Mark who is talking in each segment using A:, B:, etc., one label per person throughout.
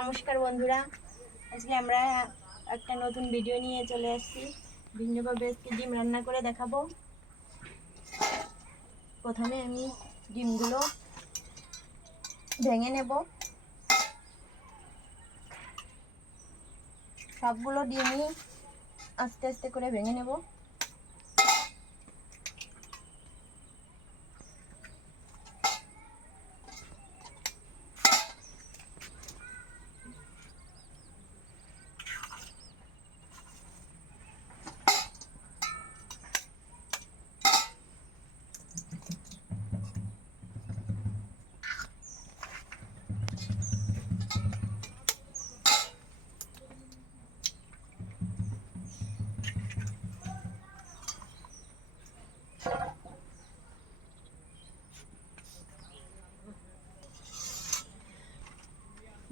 A: নমস্কার বন্ধুরা। আজকে আমরা একটা নতুন ভিডিও নিয়ে চলে আসছি। ভিন্নভাবে আজকে ডিম রান্না করে দেখাবো। প্রথমে আমি ডিমগুলো ভেঙে নেব। সবগুলো ডিমই আস্তে আস্তে করে ভেঙে নেব।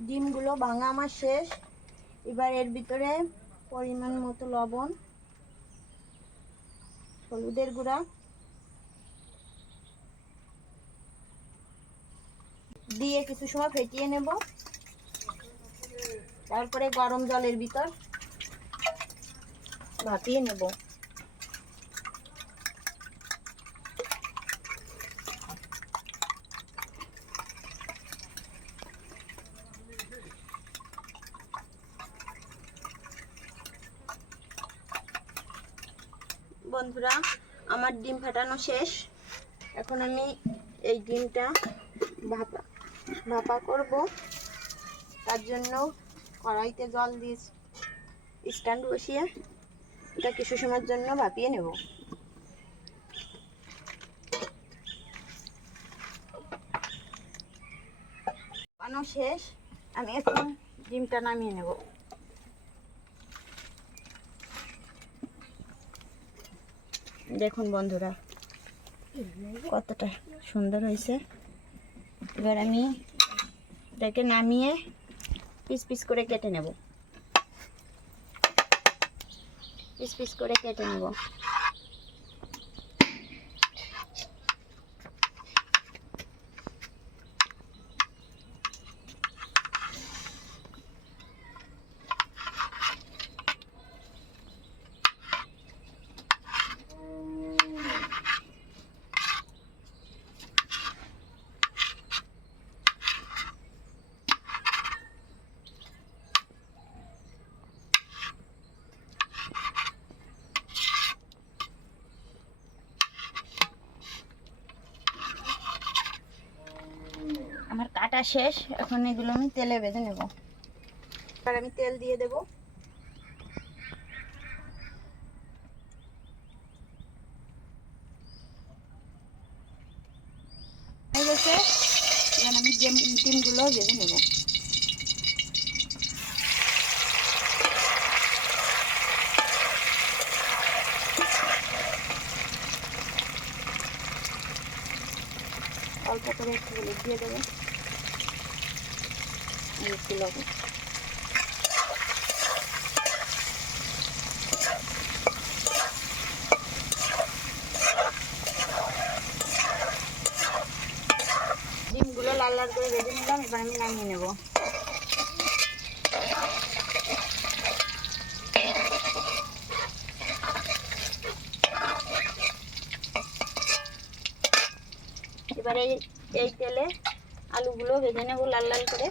A: ডিমগুলো ভাঙা আমার শেষ। এবার এর ভিতরে পরিমাণ মতো লবণ, হলুদের গুঁড়া, দিয়ে কিছু সময় ফেটিয়ে নেব। তারপরে গরম জলের ভিতর ভাপিয়ে নেব। বন্ধুরা, আমার ডিম ফাটানো শেষ। এখন আমি এই ডিমটা ভাপা ভাপা করব। তার জন্য কড়াইতে জল দিয়ে স্ট্যান্ড বসিয়ে এটা কিছু সময়ের জন্য ভাপিয়ে নেব। শেষ। আমি এখন ডিমটা নামিয়ে নেব। দেখুন বন্ধুরা, কতটা সুন্দর হয়েছে। এবার আমি এটাকে নামিয়ে পিস পিস করে কেটে নেব। পিস পিস করে কেটে নেব। কাটা শেষ। এখন এগুলো আমি তেলে বেঁধে নেব। আর আমি তেল দিয়ে দেব। হয়ে গেছে। আমি অল্প করে একটু দিয়ে দেবো। লবণ লাল লাল করে নামিয়ে এই তেলে আলুগুলো ভেজে নেব লাল লাল করে।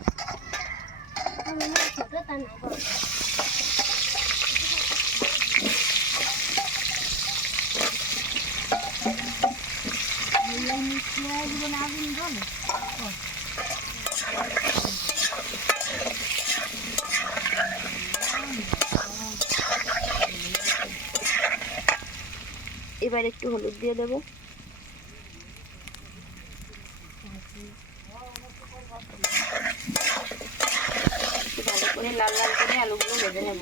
A: এবার একটু হলুদ দিয়ে দেবো। একটু ভালো করে লাল লাল করে আলুগুলো ভেজে নেব।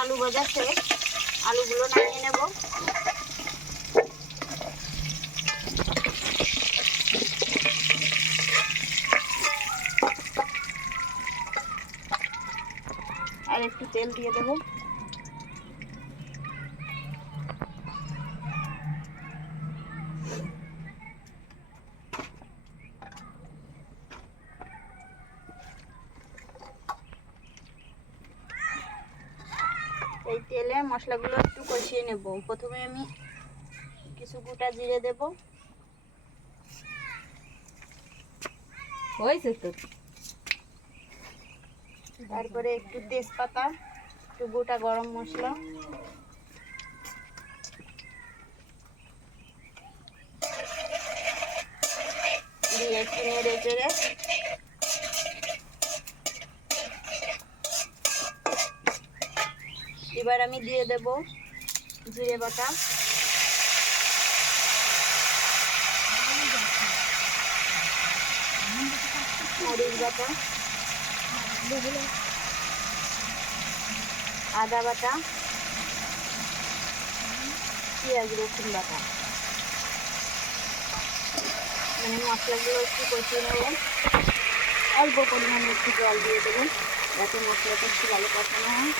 A: আলু ভাজা শেষ। আলুগুলো নামিয়ে নেব। আর একটু তেল দিয়ে দেবো। এই তেলে মশলাগুলো একটু কষিয়ে নেব। প্রথমে আমি কিছু গোটা জিরে দেব।
B: হয়েছে তো।
A: তারপরে একটু তেজপাতা, একটু গোটা গরম মশলা। দিয়ে এবার আমি দিয়ে দেব জিরে বাটা। মরিচ বাটা। আদা বাটা, পেঁয়াজ, রসুন বাটা। মানে মশলাগুলো একটু কষিয়ে নেব। অল্প পরিমাণে একটু জল দিয়ে দেবেন যাতে মশলাটা একটু ভালো কষানো হয়।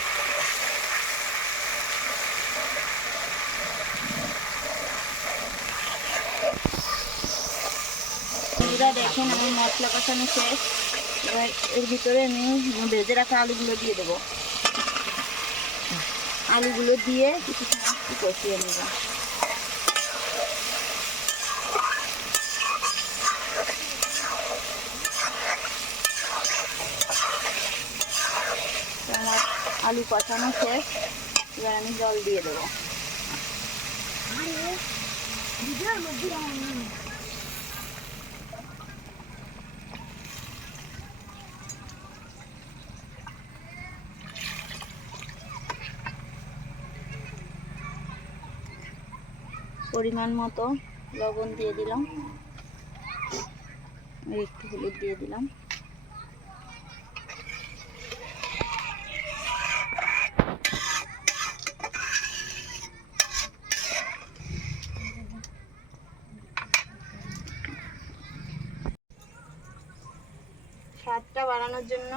A: দেখেন আমি মশলা কষানো শেষ। এবার এর ভিতরে আমি ভেজে রাখা আলুগুলো দিয়ে দেবো। আলুগুলো দিয়ে কিছু কষিয়ে নেব। আলু কষানো শেষ। এবার আমি জল দিয়ে দেবো। পরিমাণ মতো লবণ দিয়ে দিলাম। একটু হলুদ দিয়ে দিলাম। স্বাদটা বাড়ানোর জন্য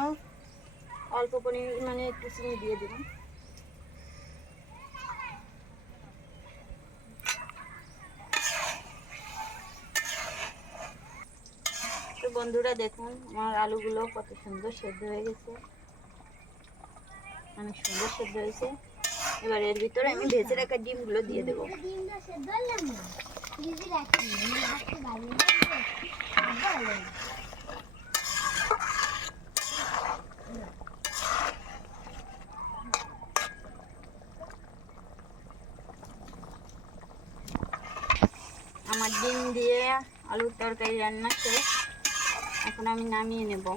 A: অল্প পরিমাণে একটু চিনি দিয়ে দিলাম। বন্ধুরা দেখুন, আমার আলুগুলো কত সুন্দর সেদ্ধ হয়ে গেছে। অনেক সুন্দর সেদ্ধ হয়েছে। এবার এর ভিতরে আমি ভেজে রাখা ডিমগুলো দিয়ে দেবো। আমার ডিম দিয়ে আলুর তরকারি রান্না শেষ। এখন আমি নামিয়ে নেব।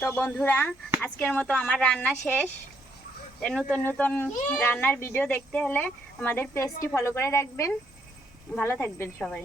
A: তো বন্ধুরা আজকের মতো আমার রান্না শেষ। নতুন নতুন রান্নার ভিডিও দেখতে হলে আমাদের পেজটি ফলো করে রাখবেন। ভালো থাকবেন সবাই।